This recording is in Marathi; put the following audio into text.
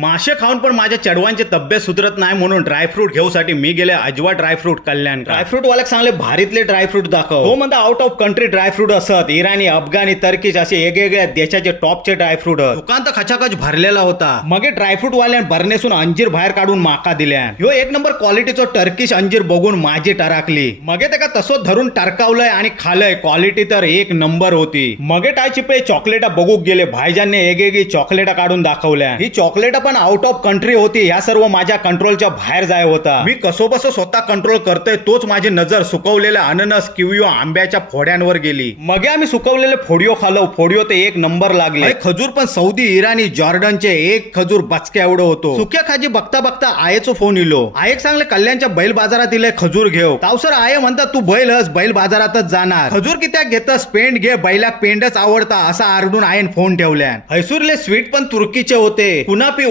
मासे खाऊन पण माझ्या चढवांची तब्येत सुधरत नाही म्हणून ड्रायफ्रूट घेऊसाठी मी गेले अजवा ड्रायफ्रूट कल्याण. ड्रायफ्रूट वाले सांगले भारीतले ड्रायफ्रूट दाखव. हो म्हणता आउट ऑफ कंट्री ड्रायफ्रूट असत. इराणी, अफगाणी, टर्किश असे वेगवेगळ्या देशाचे टॉपचे ड्रायफ्रूट. दुकान तर खचाखच भरलेला होता. मग ड्रायफ्रूट वाल्यान बरणेसून अंजीर बाहेर काढून माका दिल्यान. ह्यो एक नंबर क्वालिटीचो टर्किश अंजीर बघून माझी टराकली. मग ते का तसो धरून टरकावलंय आणि खालय. क्वालिटी तर एक नंबर होती. मग टाय चिपळे चॉकलेटा बघूक गेले. भाईजांनी वेगवेगळी चॉकलेटा काढून दाखवल्या. ही चॉकलेट पण आउट ऑफ कंट्री होती. ह्या सर्व माझ्या कंट्रोलच्या बाहेर जाय होता. मी कसोबसो स्वतः कंट्रोल करतोय तोच माझी नजर सुकवलेल्या अननस, किवियो, आंब्याच्या फोड्यांवर गेली. मग आम्ही सुकवलेले फोडिओ खालो. फोडिओ ते एक नंबर लागले. खजूर पण सौदी, इराणी, जॉर्डनचे एक खजूर बचक्या एवढं होतो. सुक्या खाजी बघता बघता आयेचो फोन इलो. आयेक सांगले कल्याणच्या बैल बाजारात इले खजूर घेऊ. तावसर आये म्हणतात तू बैल हस, बैल बाजारातच जाणार. खजूर कित्याक घेतस? पेंड घे, बैलाक पेंडच आवडता असा आरडून आयन फोन ठेवल्या. हैसूरले स्वीट पण तुर्कीचे होते. कुनापी